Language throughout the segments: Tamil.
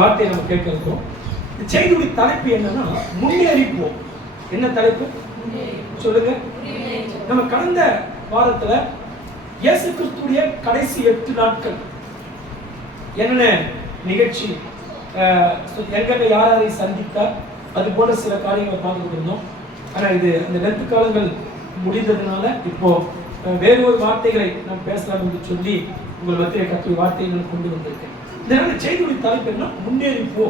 வார்த்தையை நம்ம கேட்க இருக்கோம். இந்த செய்தியுடைய தலைப்பு என்னன்னா முன்னேறிப்போம். என்ன தலைப்பு சொல்லுங்க? நம்ம கடந்த வாரத்துல இயேசு கிறிஸ்துடைய கடைசி 8 நாட்கள் என்னென்ன நிகழ்ச்சி, எங்க யாரை சந்தித்தார், அது போல சில காரியங்களை பார்த்துட்டு இருந்தோம். ஆனா இது அந்த நெருப்பு காலங்கள் முடிந்ததுனால இப்போ வேறு ஒரு வார்த்தைகளை நாம் பேசலாம் என்று சொல்லி உங்கள் மத்திய கற்று வார்த்தைகளை கொண்டு வந்திருக்கேன். இதனால செய்தியுடைய தலைப்பு என்ன? முன்னேறிப்போ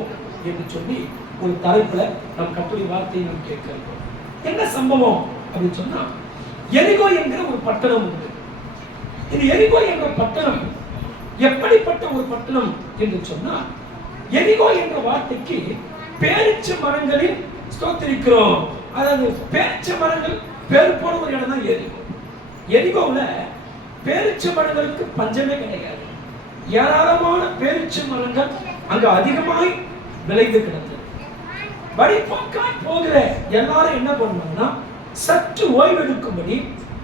என்று சொல்லி ஒரு தலைப்புல நம் கட்டுரை வார்த்தையை நாம் கேட்கிறோம். என்ன சம்பவம் அப்படின்னு சொன்னா, எரிகோ என்கிற ஒரு பட்டணம் உண்டு. இந்த எரிகோ என்ற பட்டணம் எப்படிப்பட்ட ஒரு பட்டணம் என்று சொன்னா, எரிகோ என்ற வார்த்தைக்கு பேரிச்ச மரங்களில் ஸ்தோத்திரிக்கிறோம். அதாவது பேரிச்ச மரங்கள் பேர் போன ஒரு இடம் தான் எரிகோ. எரிகோவுல பேரிச்ச மரங்களுக்கு பஞ்சமே கிடையாது. ஏராளமான பேரிச்ச மரங்கள் அங்க அதிகமாய் விளைந்து கிடந்தது. வழிபோக்காய் போகிற எல்லாரும் என்ன பண்ணுவாங்கன்னா, சற்று ஓய்வெடுக்கும்படி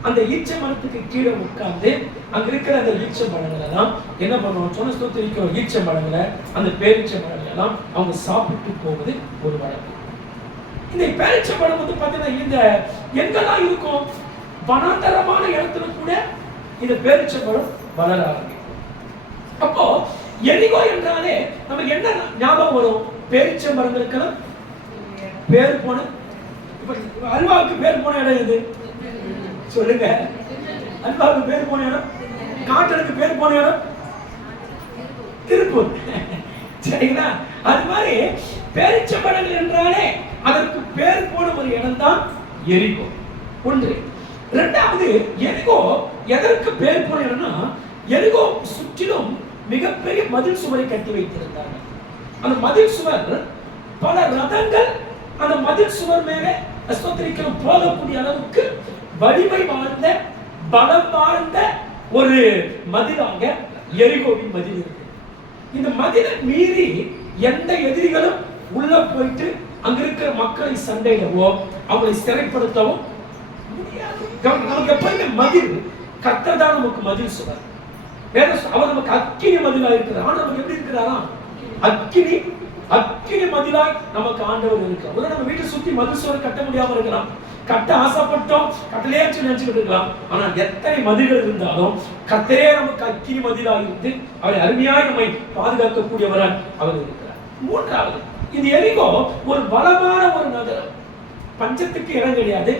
அந்த ஈச்ச மரத்துக்கு கீழே உட்கார்ந்து அங்க இருக்கிற அந்த ஈச்ச மரங்கள் எல்லாம் என்ன பண்ணுவோம் சொன்ன ஸ்தோத்திரிக்கிறோம். ஈச்ச மரங்களை, அந்த பேரிச்ச மரங்கள் எல்லாம் அவங்க சாப்பிட்டு போவது ஒரு வழக்கம். இந்த பேரிச்ச மரம் வந்து பாத்தீங்கன்னா இந்த எங்கெல்லாம் இருக்கும், வனாந்தரமான இடத்துல கூட இந்த பேரிச்ச மரம் வளர ஆரம்பிக்கும். அப்போ எரிகோ என்றாலே நமக்கு என்ன ஞாபகம் வரும்? பேரிச்ச மரங்களுக்கெல்லாம் பேர் போன, அல்வாவுக்கு பேர் போன இடம் எது சொல்லுங்க? அல்வாவுக்கு பேர் போன இடம், காட்டலுக்கு பேர் போன இடம் திருப்பூர். சரிங்களா? அது மாதிரி பேரிச்ச மரங்கள் என்றாலே அதற்கு பேர் போன ஒரு இடம் தான் எரிகோ. ஒன்று. இரண்டாவது, எரிகோ எதற்கு பேர் போன இடம்னா, எரிகோ சுற்றிலும் மிகப்பெரிய மதில் சுவரை கட்டி வைத்திருந்தார்கள். அந்த மதில் சுவர் பல ரதங்கள் அந்த மதில் சுவர் மேலே ஸ்தோத்திரிக்கிறோம் போகக்கூடிய அளவுக்கு வலிமை வாழ்ந்த பலம் வாழ்ந்த ஒரு மதிலாக எரிகோவின் மதில் இருக்கு. இந்த மதிலை மீறி எந்த எதிரிகளும் உள்ள போயிட்டு அங்க இருக்கிற மக்களை சண்டையிடவோ அவங்களை சிறைப்படுத்தவோ முடியாது. நமக்கு எப்பவுமே மதில் கர்த்தர் தான் நமக்கு மதில் சுவர். அவர் நமக்கு அக்கினி மதிலா இருக்கிறார். ஆனா நமக்கு எப்படி இருக்கிறாரா? அக்கினி மதிலாய் நமக்கு ஆண்டவர் இருக்கிறார். நம்ம வீட்டை சுத்தி மதில் சுவர் கட்ட முடியாம இருக்கலாம், கட்ட ஆசைப்பட்டோம், கட்டலே நினைச்சுக்கிட்டு இருக்கலாம். ஆனா எத்தனை மதில்கள் இருந்தாலும் கர்த்தரே நமக்கு அக்கினி மதிலாக இருந்து அவரை அருமையாய் நம்மை பாதுகாக்கக்கூடியவராய் அவர் இருக்கிறார். மூன்றாவது, இந்த எரிகோ ஒரு பலமான ஒரு நகரம். பஞ்சத்துக்கு இடம் கிடையாது,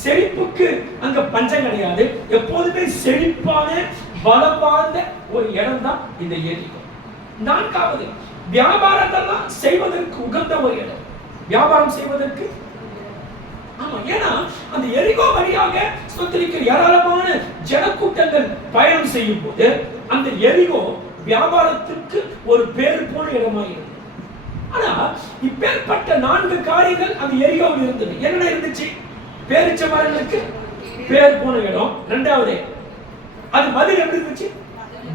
செழிப்புக்கு அங்க பஞ்சம் கிடையாது. எப்போதுமே செழிப்பான பலம் வாழ்ந்த ஒரு இடம் தான் இந்த எரிகோ. நான்காவது, வியாபாரத்தெல்லாம் செய்வதற்கு உகந்த ஒரு இடம். வியாபாரம் செய்வதற்கு, ஆமா, ஏன்னா அந்த எரிகோ வழியாக ஸ்தோத்திரிக்கிற ஏராளமான ஜனக்கூட்டங்கள் பயணம் செய்யும் போது அந்த எரிகோ வியாபாரத்திற்கு ஒரு பேர் போன இடமாக இருந்தது. ஆனா இப்பேற்பட்ட 4 காரியங்கள் அந்த எரிகோவில் இருந்தது. என்ன இருந்துச்சு? பேரிச்ச மரங்களுக்கு பேர் போன இடம். இரண்டாவது, அது மதில் எப்படி இருந்துச்சு?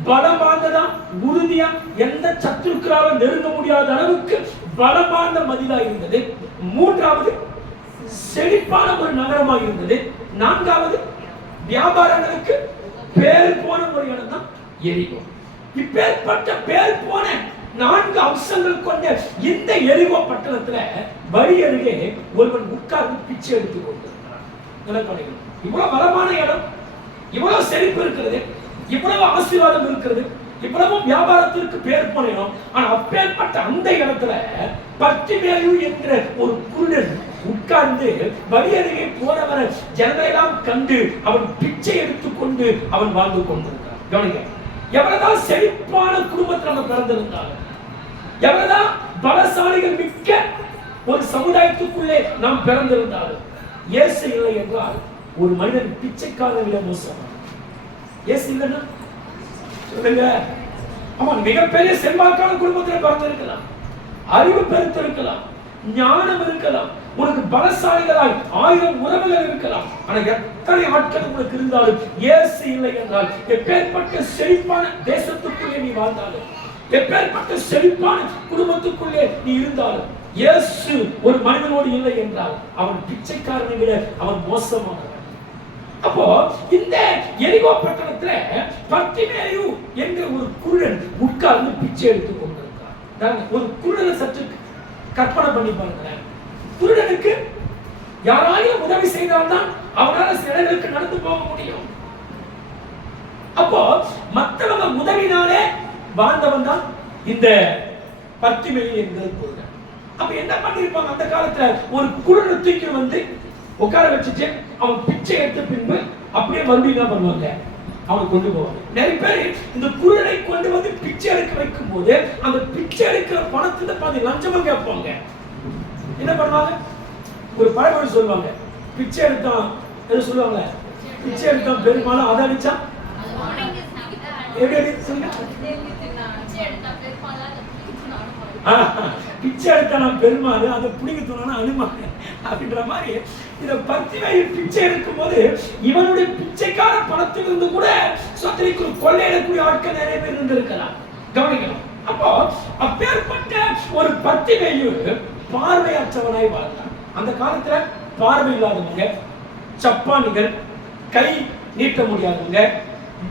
பலம் வாழ்ந்ததா, உறுதியா, எந்த சத்துருக்களாலும் நெருங்க முடியாத அளவுக்கு பலம் வாழ்ந்த மதிலா இருந்தது. மூன்றாவது, செழிப்பான ஒரு நகரமாக இருந்தது. நான்காவது, வியாபாரங்களுக்கு பேர் போன ஒரு இடம் தான் எரிகோ. இப்பேற்பட்ட பேர் போன 4 அம்சங்கள் கொண்ட இந்த எரிகோ பட்டணத்துல வழி அருகே ஒருவன் உட்கார்ந்து பிச்சை எடுத்துக் கொண்டிருக்கிறான். இவ்வளவு பலமான இடம், இவ்வளவு செழிப்பு இருக்கிறது, இவ்வளவு ஆசீர்வாதம் இருக்கிறது, இவ்வளவு வியாபாரத்திற்கு பேர் போன இடம். ஆனா அப்பேற்பட்ட அந்த இடத்துல பர்த்திமேயு என்கிற ஒரு குருடன் உட்கார்ந்து வழி அருகே போறவரை ஜனங்களெல்லாம் கண்டு அவன் பிச்சை எடுத்துக்கொண்டு அவன் வாழ்ந்து கொண்டிருக்கிறான். கவனிங்க, எவ்வளவுதான் செழிப்பான குடும்பத்தில் நம்ம பிறந்திருந்தாலும், எவ்வளவுதான் பலசாலிகள் மிக்க ஒரு சமுதாயத்துக்குள்ளே நாம் பிறந்திருந்தாலும், இயேசு இல்லை என்றால் ஒரு மனிதன் பிச்சைக்காரனை விட மோசம். இயேசு இல்லைன்னா சொல்லுங்க, ஆமா, மிகப்பெரிய செல்வாக்கான குடும்பத்தில் பிறந்திருக்கலாம், அறிவு பெருத்திருக்கலாம், ஞானம் இருக்கலாம், உனக்கு பலசாலிகளாய் 1000 உறவுகள் இருக்கலாம். ஆனா எத்தனை ஆட்கள் உனக்கு இருந்தாலும் இயேசு இல்லை என்றால், எப்பேற்பட்ட செழிப்பான தேசத்துக்குள்ளே நீ வாழ்ந்தாலும், எப்பேற்பட்ட செழிப்பான குடும்பத்துக்குள்ளே நீ இருந்தாலும், இயேசு ஒரு மனிதனோடு இல்லை என்றால் அவன் பிச்சைக்காரனை விட அவன் மோசமானவன். அப்போ இந்த எரிகோ பட்டணத்துல பர்த்திமேயு என்ற ஒரு குருடன் உட்கார்ந்து பிச்சை எடுத்துக் கொண்டிருக்கிறார். ஒரு குருடனை சற்று கற்பனை பண்ணி பாருங்களேன். குருடனுக்கு யாராலையும் உதவி செய்தால்தான் அவனால சில இடங்களுக்கு நடந்து போக முடியும். அப்போ மற்றவங்க உதவினாலே வாழ்ந்தவன் தான் இந்த பர்த்திமேயு என்கிற குருடன். அப்ப என்ன பண்ணிருப்பாங்க அந்த காலத்துல? ஒரு குருடனை தூக்கி வந்து உட்கார வச்சுட்டு அவன் பிச்சை எடுத்த பின்பு அப்படியே மறுபடியும் என்ன பண்ணுவாங்க? அவனை கொண்டு போவாங்க. நிறைய பேர் இந்த குருடனை கொண்டு வந்து பிச்சை எடுக்க வைக்கும் போது அந்த பிச்சை எடுக்கிற பணத்துல பாதி லஞ்சமா கேட்பாங்க. என்ன பண்ணுவாங்க? ஒரு பழமொழி சொல்லுவாங்க, பிச்சை எடுத்தான் எது சொல்லுவாங்க, பிச்சை எடுத்தான் பெருமாளும் அதை அடிச்சா எப்படி சொல்லுங்க, பிச்சை எடுத்தா நான் பெருமாள் அதை பிடிக்க தோணுனா அனுமான் அப்படின்ற மாதிரி இத பர்த்திமேயு பிச்சை எடுக்கும் போது இவனுடைய பிச்சைக்கார பணத்திலிருந்து கூட சொத்தரிக்கு கொள்ளையிடக்கூடிய ஆட்கள் நிறைய பேர் இருந்திருக்கலாம். கவனிக்கணும். அப்போ அப்பேற்பட்ட ஒரு பர்த்திமேயு பார்வையற்றவனாய் வாழ்ந்தான். அந்த காலத்துல பார்வை இல்லாதவங்க, சப்பானிகள், கை நீட்ட முடியாதவங்க,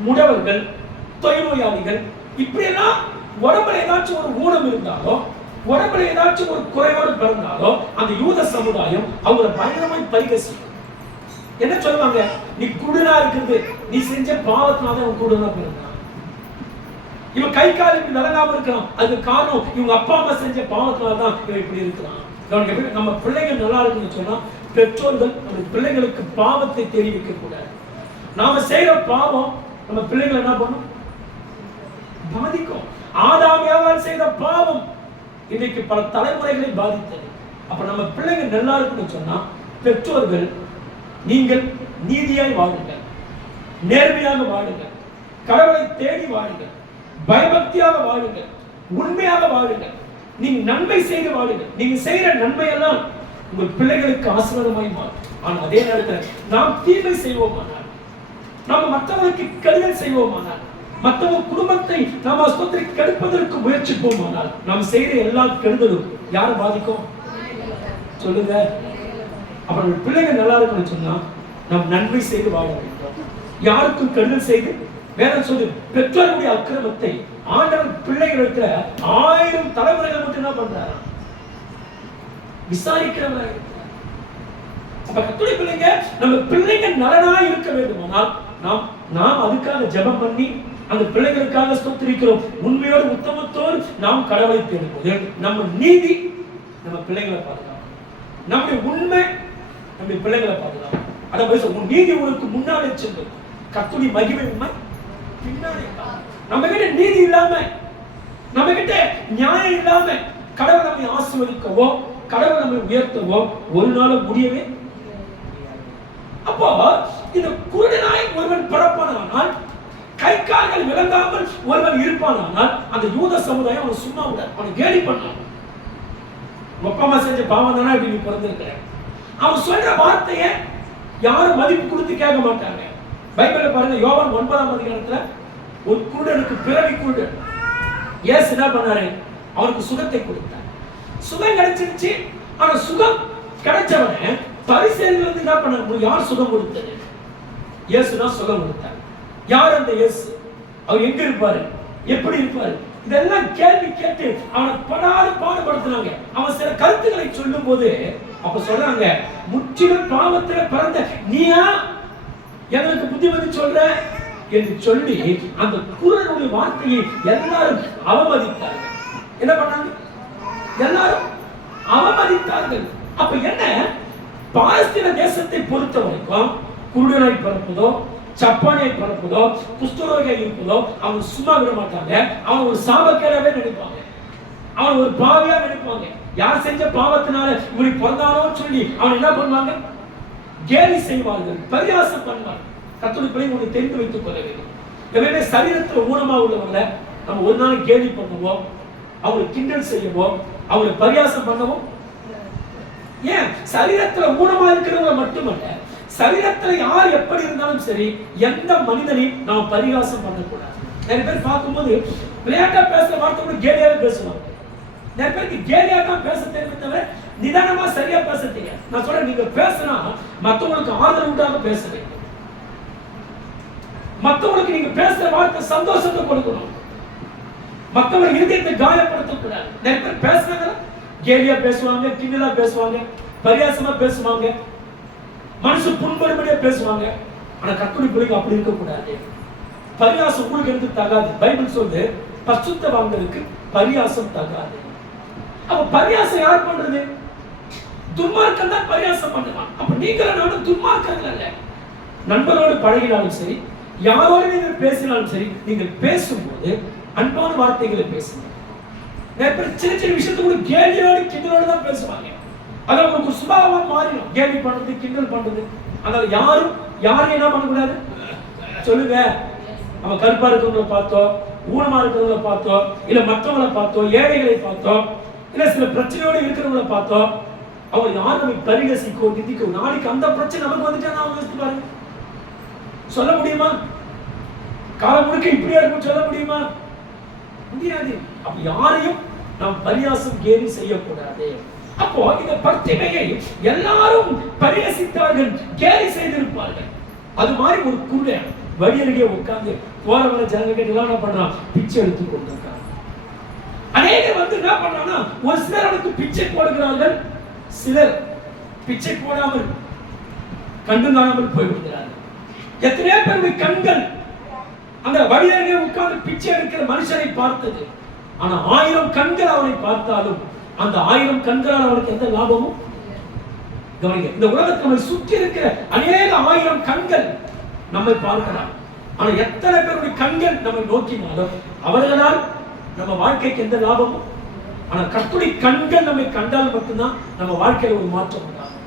முடவர்கள், தொய்நோயாளிகள், இப்படியெல்லாம் உடம்புல ஏதாச்சும் ஒரு ஊனம் இருந்தாலோ, உடம்புல ஏதாச்சும் ஒரு குறைவோடு பிறந்தாலோ அந்த யூத சமுதாயம் அவங்களை பயங்கரமாய் பரிகசிக்கும். என்ன சொல்லுவாங்க? நீ குருடனா இருக்கிறது நீ செஞ்ச பாவத்தினால அவன் குருடனா பிறந்தான். இவன் கை கால் இப்படி நடக்காம இருக்கான், அதுக்கு காரணம் இவங்க அப்பா அம்மா செஞ்ச பாவத்தினால தான் இவன் இப்படி இருக்கிறான். நம்ம பிள்ளைகள் நல்லா இருக்குன்னு சொன்னா பெற்றோர்கள் நம்ம பிள்ளைகளுக்கு பாவத்தை தெரிவிக்க கூடாது. நாம செய்யற பாவம் நம்ம பிள்ளைகள் என்ன பண்ணும்? பாதிக்கும். ஆதாம் ஏவாள் செய்த பாவம் இன்னைக்கு பல தலைமுறைகளை பாதித்தது. அப்ப நம்ம பிள்ளைகள் நல்லா இருக்குன்னு சொன்னா பெற்றோர்கள் நீங்கள் நீதியாய் வாழுங்கள், நேர்மையாக வாழுங்கள், கடவுளை தேடி வாழுங்கள், பயபக்தியாக வாழுங்கள், உண்மையாக வாழுங்கள், நீங்க நன்மை செய்து வாழுங்கள். நீங்க செய்யற நன்மை எல்லாம் உங்கள் பிள்ளைகளுக்கு ஆசீர்வாதமாய் மாறும். ஆனா அதே நேரத்தில் நாம் தீமை செய்வோமானால், நாம் மற்றவர்களுக்கு கெடுதல் செய்வோமானால், மற்றவங்க குடும்பத்தை நாம் ஆஸ்பத்திரிக்கு கெடுப்பதற்கு முயற்சிப்போமானால் நாம் செய்யற எல்லா கெடுதலும் யாரை பாதிக்கும்? சொல்லுங்க. அப்ப நம்ம பிள்ளைகள் நல்லா இருக்குன்னு சொன்னா நாம் நன்மை செய்து வாழ வேண்டும், யாருக்கும் கெடுதல் செய்து. வேற சொல்லு, பெற்றோருடைய அக்கிரமத்தை ஆண்டவர் பிள்ளைகள் இருக்கிற 1000 தலைமுறைகள் மட்டும் என்ன பண்றாரு? விசாரிக்கிறவராக இருக்கிறார். அப்ப கர்த்தருடைய பிள்ளைங்க, நம்ம பிள்ளைங்க நலனா இருக்க வேண்டுமானால் நாம் அதுக்காக ஜெபம் பண்ணி அந்த பிள்ளைகளுக்காக ஸ்தோத்திரிக்கிறோம். உண்மையோடு உத்தமத்தோடு நாம் கடவுளை தேடும்போது நம்ம நீதி நம்ம பிள்ளைகளை பாதுகாக்கும், நம்முடைய உண்மை நம்முடைய பிள்ளைகளை பாதுகாக்கும். அத பேச உன் நீதி உனக்கு முன்னாடி செல்லும், கர்த்தருடைய மகிமை உண்மை பின்னாடி. நம்ம கிட்ட நீதி இல்லாம, நம்ம கிட்ட நியாயம் இல்லாம கடவுள் நம்மை ஆசீர்வதிக்கவோ கடவுள் நம்மை உயர்த்தவோ ஒரு நாள் முடியவே. அப்போ இந்த குருடனாய் ஒருவன் பிறப்பானால், கை கால்கள் விளங்காமல் ஒருவன் இருப்பானால் அந்த யூத சமுதாயம் அவனை சும்மா விட, அவனை கேலி பண்ணான். ஒப்பமா செஞ்ச பாவம் தானே இப்படி நீ பிறந்திருக்கிற. அவன் சொல்ற வார்த்தையை யாரும் மதிப்பு கொடுத்து கேட்க மாட்டாங்க. பைபிள்ல பாருங்க, யோவான் 9ஆம் அதிகாரத்துல ஒரு குருடனுக்கு பிறவி குருடன் இயேசு என்ன பண்ணாரு? அவனுக்கு சுகத்தை கொடுத்தார். சுகம் கிடைச்சிருச்சு. ஆனா சுகம் கிடைச்சவனே பரிசேயர்கள் வந்து என்ன பண்ணாங்க? யார் சுகம் கொடுத்தது? இயேசு தான் சுகம் கொடுத்தார். யார் அந்த இயேசு? அவர் எங்க இருப்பாரு? எப்படி இருப்பாரு? இதெல்லாம் கேள்வி கேட்டு அவனை படாது பாடுபடுத்தினாங்க. அவன் சில கருத்துக்களை சொல்லும் போது அப்ப சொல்றாங்க, முற்றிலும் பாவத்துல பிறந்த நீயா எங்களுக்கு புத்திமதி சொல்ற என்று சொல்லி அந்த குருடனுடைய வார்த்தையை எல்லாரும் அவமதித்தார்கள். என்ன பண்ணாங்க? எல்லாரும் அவமதித்தார்கள். அப்ப என்ன? பாலஸ்தீன தேசத்தை பொறுத்த வரைக்கும் குருடனாய் பிறப்பதோ, சப்பானியாய் பிறப்பதோ, குஷ்டரோகியாய் இருப்பதோ அவங்க சும்மா விட மாட்டாங்க. அவங்க ஒரு சாபக்கேடாவே நினைப்பாங்க, அவன் ஒரு பாவியா நினைப்பாங்க. யார் செஞ்ச பாவத்தினால இப்படி பிறந்தானோன்னு சொல்லி அவன் என்ன பண்ணுவாங்க? கேலி செய்வார்கள், பரியாசம் பண்ணுவார்கள். கர்த்தருடைய பிள்ளைகளை ஒன்று தெரிந்து வைத்துக் கொள்ள வேண்டும். எனவே சரீரத்தில் ஊனமா உள்ளவங்களை நம்ம ஒரு நாள் கேலி பண்ணுவோம், அவங்களை கிண்டல் செய்யவோம், அவங்களை பரியாசம் பண்ணவும். ஏன்? சரீரத்துல ஊனமா இருக்கிறவங்க மட்டுமல்ல, சரீரத்துல யார் எப்படி இருந்தாலும் சரி எந்த மனிதனையும் நாம் பரிகாசம் பண்ணக்கூடாது. நிறைய பேர் பார்க்கும்போது விளையாட்டா பேசுற வார்த்தை கூட கேலியாவே பேசுவாங்க. நிறைய பேருக்கு கேலியா தான் பேச தெரியும், தவிர நிதானமா சரியா பேச தெரியாது. நான் சொல்றேன், நீங்க பேசினா மற்றவங்களுக்கு ஆதரவு உண்டாக பேச வேண்டும். மற்றவங்களுக்கு நீங்க பேசுற வார்த்தை சந்தோஷத்தை கொடுக்கணும். மற்றவர் இருதயத்தை காயப்படுத்தக்கூடாது. நிறைய பேர் பேசுறாங்க, கேலியா பேசுவாங்க, கிண்டலா பேசுவாங்க, பரியாசமா பேசுவாங்க, மனசு புண்படும்படியா பேசுவாங்க. ஆனா கர்த்தருடைய பிள்ளைங்க அப்படி இருக்கக்கூடாது. பரியாசம் உங்களுக்கு எடுத்து தகாது. பைபிள் சொல்லுது பரிசுத்தவான்களுக்கு பரியாசம் தகாது. அப்ப பரியாசம் யார் பண்றது? துன்மார்க்கன் தான் பரியாசம் பண்ணுவான். அப்ப நீங்களும் நானும் துன்மார்க்கர்கள் அல்ல. நண்பரோடு பழகினாலும் சரி, யாரோடு நீங்கள் பேசினாலும் சரி, நீங்கள் பேசும்போது அன்பான வார்த்தைகளை பேசுங்க. நிறைய பேர் சின்ன சின்ன விஷயத்துக்கு கூட கேலியோடு கிண்டலோடு தான் பேசுவாங்க. அது அவங்களுக்கு ஒரு சுபாவமா மாறிடும். கேலி பண்றது, கிண்டல் பண்றது. அதனால யாரும் என்ன பண்ணக்கூடாது சொல்லுங்க. நம்ம கருப்பா இருக்கிறவங்களை பார்த்தோம், ஊனமா இருக்கிறவங்களை பார்த்தோம், இல்ல மற்றவங்களை பார்த்தோம், ஏழைகளை பார்த்தோம், இல்ல சில பிரச்சனையோடு இருக்கிறவங்களை பார்த்தோம், அவங்க யாரும் நம்ம பரிகசிக்கோ நிதிக்கோ, நாளைக்கு அந்த பிரச்சனை நமக்கு வந்துட்டா அவங்க யோசித்து பாருங்க. சொல்ல முடியுமா? காலம் முழுக்க இப்படியா இருக்கும் சொல்ல முடியுமா? முடியாது. அப்ப யாரையும் நாம் பரியாசம் கேலி செய்யக்கூடாது. அப்போ இந்த பர்த்திமையை எல்லாரும் பரிகசித்தார்கள், கேலி செய்திருப்பார்கள். அது மாதிரி ஒரு குருடன் வழியருகே உட்கார்ந்து போற வர ஜனங்க என்ன பண்றான்? பிச்சை எடுத்துக் கொண்டிருக்காங்க. அநேகர் வந்து என்ன பண்றாங்கன்னா, ஒரு சிலர் அவனுக்கு பிச்சை போடுகிறார்கள், சிலர் பிச்சை போடாமல் கண்டு காணாமல் போய்விடுகிறார்கள். எத்தனையோ பேருடைய கண்கள் அந்த வழியருகே உட்கார்ந்து பிச்சை எடுக்கிற மனுஷனை பார்த்தது. ஆனா 1000 கண்கள் அவனை பார்த்தாலும் அந்த 1000 கண்களால் அவனுக்கு எந்த லாபமும் கவனிங்க. இந்த உலகத்தில் நம்மை சுற்றி இருக்கிற அநேக 1000 கண்கள் நம்மை பார்க்கிறார். ஆனா எத்தனை பேருடைய கண்கள் நம்மை நோக்கினாலும் அவர்களால் நம்ம வாழ்க்கைக்கு எந்த லாபமும். ஆனா கர்த்தருடைய கண்கள் நம்மை கண்டால் மட்டும்தான் நம்ம வாழ்க்கையில ஒரு மாற்றம் உண்டாகும்.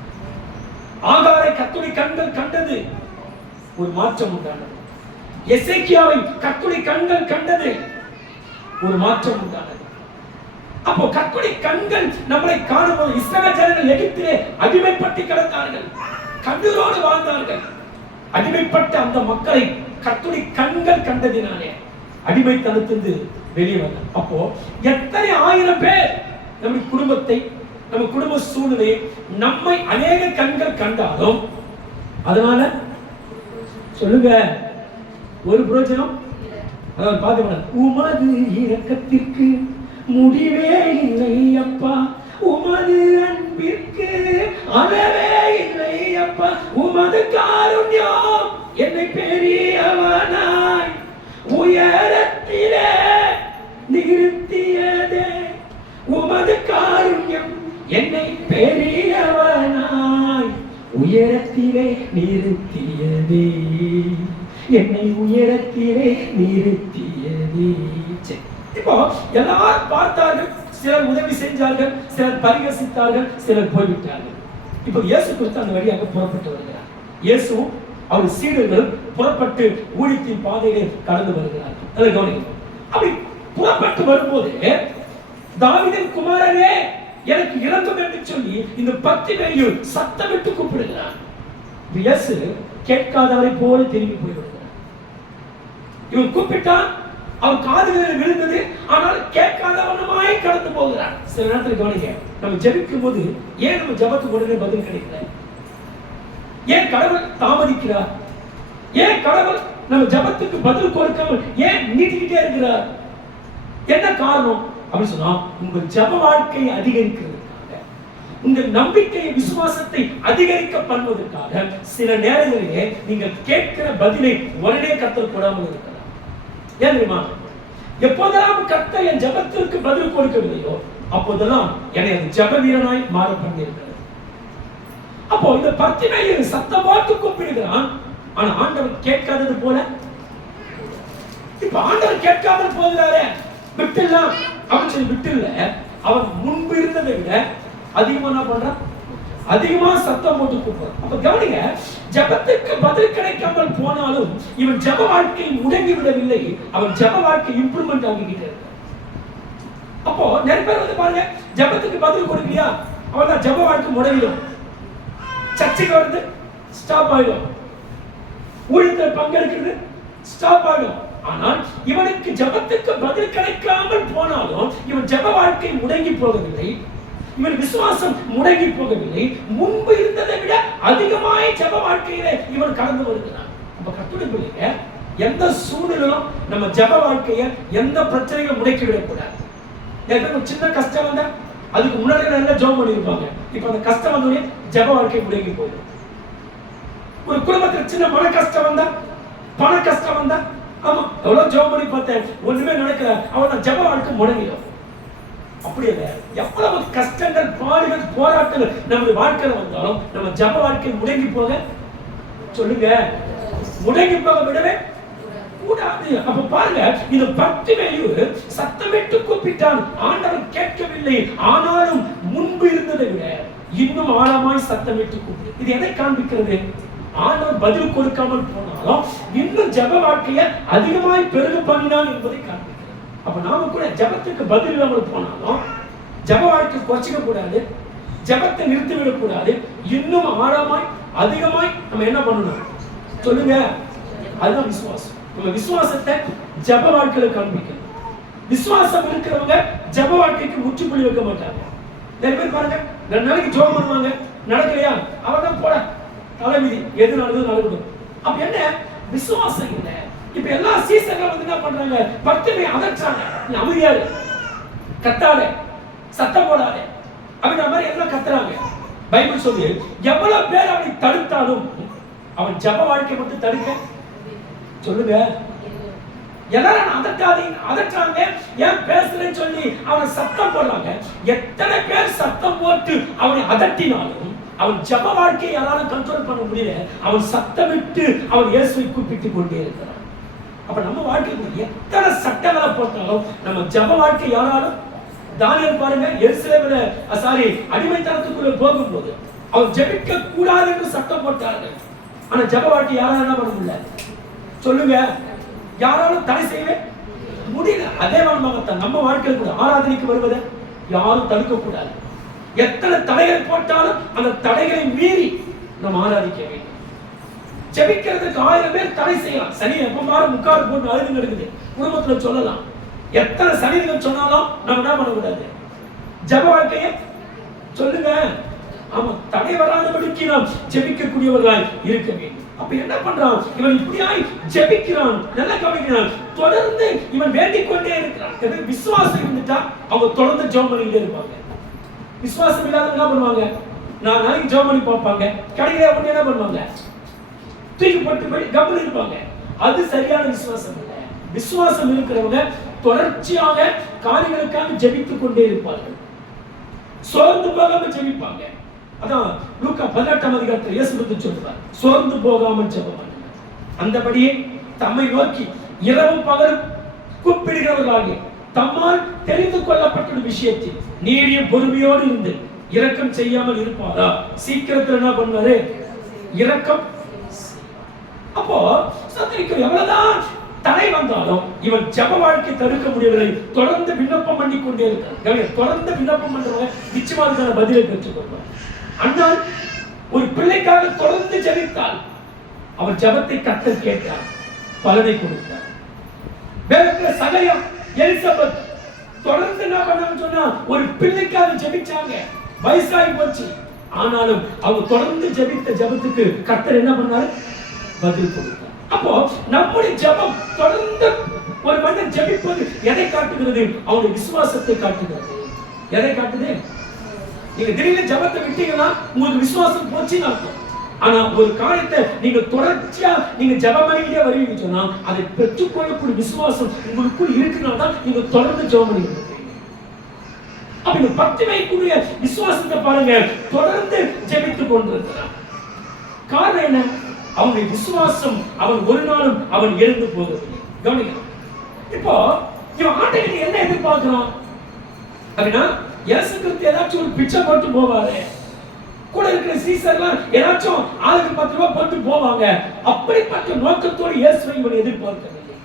ஆகாரை கர்த்தருடைய கண்கள் கண்டது, ஒரு மாற்றம் உண்டானது. எசேக்கியாவை கர்த்தருடைய கண்கள் கண்டது, ஒரு மாற்றம் உண்டானது. அப்போ கர்த்தருடைய கண்கள் நம்மளை காணும்போது இஸ்ரவேல் ஜனங்கள் எகிப்திலே அடிமைப்பட்டு கிடந்தார்கள், கண்ணீரோடு வாழ்ந்தார்கள். அடிமைப்பட்ட அந்த மக்களை கர்த்தருடைய கண்கள் கண்டதினாலே அடிமைத்தனத்திலிருந்து வெளியே வந்தார். அப்போ எத்தனை 1000 பேர் நம்ம குடும்பத்தை, நம்ம குடும்ப சூழ்நிலையை, நம்மை அநேக கண்கள் கண்டாலும் அதனால சொல்லுங்க ஒரு பிரயோஜனம். அதாவது பாத்துக்கணும், உமது இரக்கத்திற்கு முடிவே இல்லை அப்பா, உமது அன்பிற்கு அளவே இல்லை அப்பா, உமது காருண்யம் என்னை பெரியவனாய் உயரத்திலே நிறுத்தியதே, உமது காருண்யம் என்னை பெரியவனாய் உயரத்திலே நிறுத்தியதே, என்னை உயரத்திலே நிறுத்தியதே. இப்போ எல்லாரும் பார்த்தார்கள், சிலர் உதவி செஞ்சார்கள், சிலர் பரிகசித்தார்கள், சிலர் போய்விட்டார்கள். இப்போ இயேசு கிறிஸ்து அந்த வழியாக புறப்பட்டு வருகிறார். இயேசு அவர் சீடர்கள் புறப்பட்டு ஊழியத்தின் பாதையிலே கடந்து வருகிறார்கள். அதை கவனிக்கணும். அப்படி புறப்பட்டு வரும்போது தாவீதின் குமாரனே எனக்கு இறங்கும் என்று சொல்லி இந்த பர்த்திமேயு சத்தமிட்டு கூப்பிடுகிறார். இயேசு கேட்காதவரை போல திரும்பி போய்விடுகிறார். இவன் கூப்பிட்டான், அவன் காதுகளில் விழுந்தது, ஆனால் கேட்காதவனமாய் கடந்து போகிறார். சில நேரத்தில் கவனிக்க, நம்ம ஜெபிக்கும் போது ஏன் நம்ம ஜெபத்துக்கு உடனே பதில் கிடைக்கல? ஏன் கடவுள் தாமதிக்கிறார்? ஏன் கடவுள் நம்ம ஜெபத்துக்கு பதில் கொடுக்காமல் ஏன் நீட்டிக்கிட்டே இருக்கிறார்? என்ன காரணம் அப்படின்னு சொன்னா, உங்கள் ஜெப வாழ்க்கையை அதிகரிக்கிறதுக்காக, உங்கள் நம்பிக்கையை, விசுவாசத்தை அதிகரிக்க பண்ணுவதற்காக சில நேரங்களிலே நீங்கள் கேட்கிற பதிலை உடனே கர்த்தர் கொடாமல் இருக்கிறார். ஏன் தெரியுமா? எப்போதெல்லாம் கர்த்தர் என் ஜெபத்திற்கு பதில் கொடுக்கவில்லையோ அப்போதெல்லாம் என்னை அந்த ஜெப வீரனாய் மாற பண்ணியிருக்கிறார். அப்போ இந்த பர்த்திமேயு சத்தம் போட்டு கூப்பிடுகிறான், ஆனா ஆண்டவர் கேட்காதது போல. இப்ப ஆண்டவர் கேட்காமல் போகிறாரே, விட்டுலாம் அப்படின்னு சொல்லி விட்டுல, அவன் முன்பு இருந்ததை விட அதிகமா என்ன பண்றான்? அதிகமா சத்தம் போட்டு கூப்பிடுறான். அப்ப கவனிங்க, ஜெபத்துக்கு பதில் கிடைக்காமல் போனாலும் இவன் ஜெப வாழ்க்கை முடங்கி விடவில்லை, அவன் ஜெப வாழ்க்கை இம்ப்ரூவ்மெண்ட் ஆகிக்கிட்டே இருக்கான். அப்போ நிறைய பேர் வந்து பாருங்க, ஜெபத்துக்கு பதில் கொடுக்கலையா அவன் ஜெப வாழ்க்கை முடங்கிடும், சர்ச்சைக்கு வருது ஸ்டாப் ஆயிடும், ஊழியத்தில் பங்கெடுக்கிறது ஸ்டாப் ஆயிடும். ஆனால் இவனுக்கு ஜெபத்துக்கு பதில் கிடைக்காமல் போனாலும் இவன் ஜெப வாழ்க்கை முடங்கி போகவில்லை, இவன் விசுவாசம் முடங்கி போகவில்லை, முன்பு இருந்ததை விட அதிகமாய் ஜெப வாழ்க்கையிலே இவன் கடந்து வருகிறான். அப்ப கர்த்தருடைய பிள்ளைங்க, எந்த சூழ்நிலையும் நம்ம ஜப வாழ்க்கையை எந்த பிரச்சனைகளும் முடக்கி விடக்கூடாது. ஒரு சின்ன கஷ்டம் வந்தா அதுக்கு முன்னாடி நல்லா ஜெபம் பண்ணிருப்பாங்க. இப்ப அந்த கஷ்டம் வந்தோடனே ஜப வாழ்க்கை முடங்கி போயிடும். ஒரு குடும்பத்துல சின்ன மன கஷ்டம் வந்தா, பண கஷ்டம் வந்தா, ஆமா எவ்வளவு ஜெபம் பண்ணி பார்த்தேன் ஒண்ணுமே நடக்கல, அவன் ஜப வாழ்க்கை முடங்கிடும். அப்படி இல்லை, எவ்வளவு கஷ்டங்கள் பாடுகள் போராட்டங்கள் நம்முடைய வாழ்க்கையில வந்தாலும் நம்ம ஜப வாழ்க்கை முடங்கி போக சொல்லுங்க, முடங்கி போக விடவே கூடாது. அப்ப பாருங்க, இது பர்த்திமேயு சத்தமிட்டு கூப்பிட்டான், ஆண்டவர் கேட்கவில்லை. ஆனாலும் முன்பு இருந்ததை விட இன்னும் ஆழமாய் சத்தமிட்டு கூப்பிடு. இது எதை காண்பிக்கிறது? ஆண்டவர் பதில் கொடுக்காமல் போனாலும் இன்னும் ஜப வாழ்க்கையை அதிகமாய் பெருக பண்ணினான் என்பதை காண்பிக்கிறது. அப்ப நாம கூட ஜபத்துக்கு பதில் இல்லாமல் போனாலும் ஜப வாழ்க்கை குறைச்சிக்க கூடாது, ஜபத்தை நிறுத்திவிடக் கூடாது. இன்னும் ஆழமாய் அதிகமாய் நம்ம என்ன பண்ணணும் சொல்லுங்க, அதுதான் விசுவாசம். நம்ம விசுவாசத்தை ஜப வாழ்க்கையில காண்பிக்கணும். விசுவாசம் இருக்கிறவங்க ஜப வாழ்க்கைக்கு முற்றுப்புள்ளி வைக்க மாட்டாங்க. நிறைய பேர் பாருங்க, 2 நாளைக்கு ஜெபம் பண்ணுவாங்க, நடக்கலையா அவதான் போட தலைவிதி, எது நடந்தது நடக்கணும். அப்ப என்ன விசுவாசம் இல்லை. இப்ப எல்லா சீசன்ல வந்து என்ன பண்றாங்க, பக்தனை அதற்றாங்க, நீ அமைதியாரு, கத்தாத, சத்தம் போடாத அப்படின்ற மாதிரி எல்லாம் கத்துறாங்க. பைபிள் சொல்லி எவ்வளவு பேர் அவனை தடுத்தாலும் அவன் ஜப வாழ்க்கை மட்டும் தடுக்க சொல்லுங்க. எல்லாரும் அதற்றாங்க, ஏன் பேசுறேன்னு சொல்லி அவனை சத்தம் போடுறாங்க. எத்தனை பேர் சத்தம் போட்டு அவனை அதட்டினாலும் அவன் ஜப வாழ்க்கையை யாராலும் கண்ட்ரோல் பண்ண முடியல. அவன் சத்தமிட்டு அவன் இயேசுவை கூப்பிட்டு கொண்டே இருக்கிறான். அப்ப நம்ம வாழ்க்கைக்கு எத்தனை சட்டங்களை போட்டாலும் நம்ம ஜப வாழ்க்கை யாராலும், தானியேல் பாருங்க, எருசலேமில அடிமைத்தனத்துக்குள்ள போகும்போது அவன் ஜெபிக்க கூடாது என்று சட்டம் போட்டார்கள். ஆனா ஜப வாழ்க்கை யாராலும் என்ன பண்ண முடியல சொல்லுங்க, யாராலும் தடை செய்யவே முடியல. அதே மாதிரி நம்ம வாழ்க்கையில் கூட ஆராதனைக்கு வருவதை யாரும் தடுக்க கூடாது. எத்தனை தடைகளை போட்டாலும் அந்த தடைகளை மீறி நம்ம ஆராதிக்க வேண்டும். ஜெபிக்கிறதுக்கு 1000 பேர் தடை செய்யலாம். சனி எப்ப மாற முக்காடு போட்டு அழுது எடுக்குது குடும்பத்துல சொல்லலாம். எத்தனை சனிகள் சொன்னாலும் நம்ம என்ன பண்ணக்கூடாது, ஜப வாழ்க்கையை சொல்லுங்க. ஆமா, தடை வராதபடிக்கு நாம் ஜெபிக்கக்கூடியவர்களாய் இருக்க வேண்டும். அப்ப என்ன பண்றான் இவன், இப்படியாய் ஜெபிக்கிறான், நல்லா கவனிக்கிறான், தொடர்ந்து இவன் வேண்டிக் கொண்டே இருக்கிறான். விசுவாசம் இருந்துட்டா அவங்க தொடர்ந்து ஜெபம் பண்ணிக்கிட்டே இருப்பாங்க. விசுவாசம் இல்லாத என்ன பண்ணுவாங்க, நான் நாளைக்கு ஜெபம் பண்ணி பார்ப்பாங்க, கடையில ஒண்ணு என்ன பண்ணுவாங்க, தூக்கி போட்டு போய் கவனம் இருப்பாங்க. அது சரியான விசுவாசம் இல்லை. விசுவாசம் இருக்கிறவங்க தொடர்ச்சியாக காரியங்களுக்காக ஜெபித்துக் கொண்டே இருப்பார்கள், சோர்ந்து போகாம ஜெபிப்பாங்க. அதான் லூக்கா 18ஆம் அதிகாரத்தில் இயேசு கிறிஸ்து சொல்றார், சோர்ந்து போகாமல் ஜெபம் பண்ணுங்க. அந்தபடியே தம்மை நோக்கி இரவும் பகலும் கூப்பிடுகிறவர்களாகிய தம்மால் தெரிந்து கொள்ளப்பட்ட விஷயத்தில் நீடிய பொறுமையோடு இருந்து இரக்கம் செய்யாமல் இருப்பாரா? சீக்கிரத்தில் என்ன பண்ணுவாரு, இரக்கம். அப்போ எவ்வளவுதான் தடை வந்தாலும் இவன் ஜப வாழ்க்கை தடுக்க முடியவில்லை. தொடர்ந்து விண்ணப்பம் பண்ணி கொண்டே இருக்கான். தொடர்ந்து விண்ணப்பம் பண்றவங்க நிச்சயமாக பதிலை பெற்றுக் கொள்வார். ஆனால் ஒரு பிள்ளைக்காக தொடர்ந்து ஜெபித்தால் அவர் ஜபத்தை கர்த்தர் கேட்டார், பலனை கொடுத்தார். வேற சகயம் எலிசபெத் தொடர்ந்து என்ன பண்ணான்னு சொன்னா ஒரு பிள்ளைக்காக ஜெபிச்சாங்க, வயசாகி போச்சு. ஆனாலும் அவங்க தொடர்ந்து ஜெபித்த ஜபத்துக்கு கர்த்தர் என்ன பண்ணாரு, பதில் கொடுத்தார். அப்போ நம்முடைய ஜபம் தொடர்ந்து ஒரு மனிதன் ஜெபிப்பது எதை காட்டுகிறது, அவனுடைய விசுவாசத்தை காட்டுகிறது. எதை காட்டுது, நீங்க திடீர்னு ஜபத்தை விட்டீங்கன்னா உங்களுக்கு விசுவாசம் போச்சுன்னு அர்த்தம். ஆனா ஒரு காரியத்தை நீங்க தொடர்ச்சியா நீங்க ஜபம் பண்ணிக்கிட்டே வருவீங்கன்னு சொன்னா அதை பெற்றுக்கொள்ளக்கூடிய விசுவாசம் உங்களுக்குள் இருக்குனால தான் நீங்க தொடர்ந்து ஜபம் பண்ணிக்கிட்டு இருக்கீங்க. அப்ப இந்த பர்த்திமேயுடைய விசுவாசத்தை பாருங்க, தொடர்ந்து ஜெபித்துக் கொண்டிருக்கிறான். காரணம் என்ன, அவனுடைய விசுவாசம். அவன் ஒரு நாளும் அவன் எழுந்து போகவில்லை. கவனிங்க, இப்போ இவன் ஆண்டவர்கிட்ட என்ன எதிர்பார்க்கிறான் அப்படின்னா, இயேசு கிறிஸ்து ஏதாச்சும் ஒரு பிச்சை போட்டு போவாரு, கூட இருக்கிற சீசர்லாம் ஏதாச்சும் ஆளுக்கு 10 ரூபாய் போட்டு போவாங்க. அப்படிப்பட்ட நோக்கத்தோடு இயேசுவை இவன் எதிர்பார்க்கவில்லை.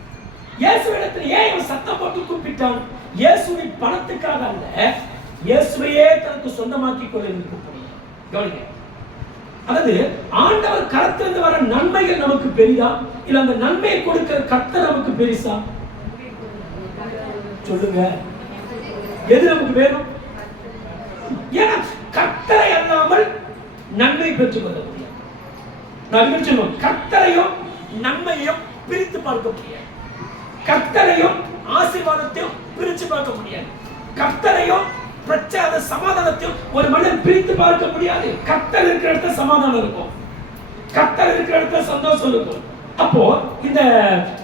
இயேசுவிடத்தில் ஏன் இவன் சத்தம் போட்டு கூப்பிட்டான், இயேசுவின் பணத்துக்காக அல்ல, இயேசுவையே தனக்கு சொந்தமாக்கி கொள்ள கூப்பிட்டான். கவனிங்க, அதாவது ஆண்டவர் கரத்திலிருந்து வர நன்மைகள் நமக்கு பெரிதா, இல்ல அந்த நன்மையை கொடுக்கிற கர்த்தர் நமக்கு பெரிசா? சொல்லுங்க, எது நமக்கு வேணும்? ஏன்னா கர்த்தரை அல்லாமல் நன்மை பெற்றுக் கொள்ள முடியாது. நான் சொல்லுவோம், கர்த்தரையும் நன்மையும் பிரித்து பார்க்க முடியாது. கர்த்தரையும் ஆசீர்வாதத்தையும் பிரித்து பார்க்க முடியாது. கர்த்தரையும் பிரச்சனை சமாதானத்தையும் ஒரு மனிதன் பிரித்து பார்க்க முடியாது. கர்த்தர் இருக்கிற இடத்துல சமாதானம் இருக்கும், கர்த்தர் இருக்கிற இடத்துல சந்தோஷம் இருக்கும். அப்போ இந்த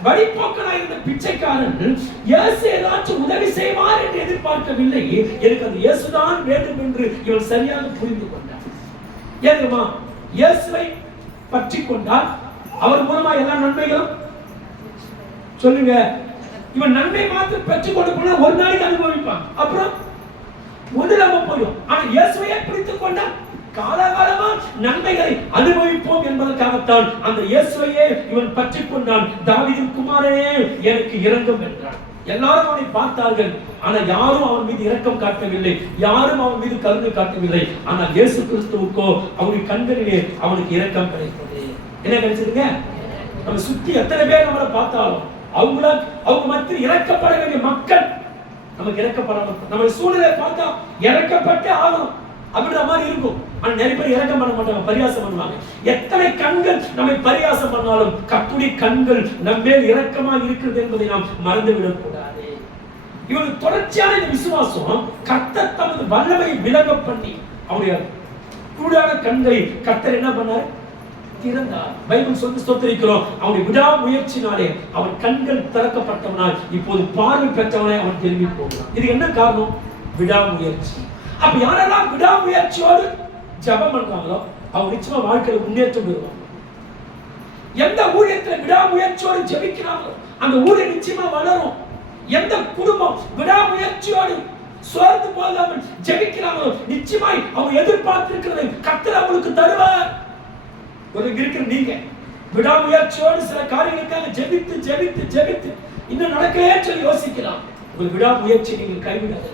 வழிபோக்கனா இருந்த பிச்சைக்காரன் இயேசு ஏதாச்சும் உதவி செய்வார் என்று எதிர்பார்க்கவில்லை. எனக்கு அந்த இயேசுதான் வேண்டும் என்று இவன் சரியாக புரிந்து கொண்டான். ஏதுமா இயேசுவை பற்றி கொண்டால் அவர் மூலமா எல்லா நன்மைகளும் சொல்லுங்க. இவன் நன்மை மாத்திரம் பெற்றுக் கொண்டு போனா ஒரு நாளைக்கு அனுபவிப்பான், அப்புறம் முதலாம போயிடும். ஆனா இயேசுவையே பிடித்துக் கொண்டான் காலகாலமா நன்மைகளை அனுபவிப்போம் என்பதற்காகத்தான் அந்த இயேசுவையே இவன் பற்றி கொண்டான். தாவீதின் குமாரனே எனக்கு இரக்கம் என்றான். எல்லாரும் அவனை பார்த்தார்கள், ஆனா யாரும் அவன் மீது இரக்கம் காட்டவில்லை, யாரும் அவன் மீது கருணை காட்டவில்லை. ஆனால் இயேசு கிறிஸ்துவுக்கோ அவருடைய கண்களிலே அவனுக்கு இரக்கம் கிடைத்தது. என்ன கிடைச்சதுங்க? நம்ம சுத்தி எத்தனை பேர் நம்மளை பார்த்தாலும் அவங்க மத்தியில் இறக்கப்பட வேண்டிய மக்கள் நமக்கு இறக்கப்படணும். நம்ம சூழ்நிலை பார்த்தா இறக்கப்பட்டே ஆகணும் அப்படின்ற மாதிரி இருக்கும். ஆனா நிறைய பேர் இறக்கம் பண்ண மாட்டாங்க, பரியாசம் பண்ணுவாங்க. எத்தனை கண்கள் நம்மை பரியாசம் பண்ணாலும் கர்த்தருடைய கண்கள் நம்மேல் இரக்கமா இருக்கிறது என்பதை நாம் மறந்துவிடக் கூடாது. இவனுக்கு தொடர்ச்சியான இந்த விசுவாசம் கர்த்தர் தமது வல்லமை விளங்க பண்ணி அவருடைய கூடான கண்களை கர்த்தர் என்ன பண்ணார்? திறந்தார். பைபிள் சொல்லி ஸ்தோத்திரிக்கிறோம். அவனுடைய விடாமுயற்சினாலே அவன் கண்கள் திறக்கப்பட்டவனால் இப்போது பார்வை பெற்றவனை அவன் திரும்பி போகிறான். இது என்ன காரணம்? விடாமுயற்சி. அப்ப யாரெல்லாம் விடாமுயற்சியோடு ஜெபம் பண்றாங்களோ அவங்க நிச்சயமா வாழ்க்கையில முன்னேற்றம் பெறுவாங்க. எந்த ஊழியத்துல விடாமுயற்சியோடு ஜெபிக்கிறாங்களோ அந்த ஊழியம் நிச்சயமா வளரும். எந்த குடும்பம் விடாமுயற்சியோடு சோர்ந்து போகாமல் ஜெபிக்கிறாங்களோ நிச்சயமாய் அவங்க எதிர்பார்த்திருக்கிறதை கர்த்தர் அவங்களுக்கு தருவார். ஒரு இருக்கிற நீங்க விடாமுயற்சியோடு சில காரியங்களுக்காக ஜெபித்து ஜெபித்து ஜெபித்து இன்னும் நடக்கவே சொல்லி யோசிக்கலாம். உங்கள் விடாமுயற்சி நீங்கள் கைவிடாது.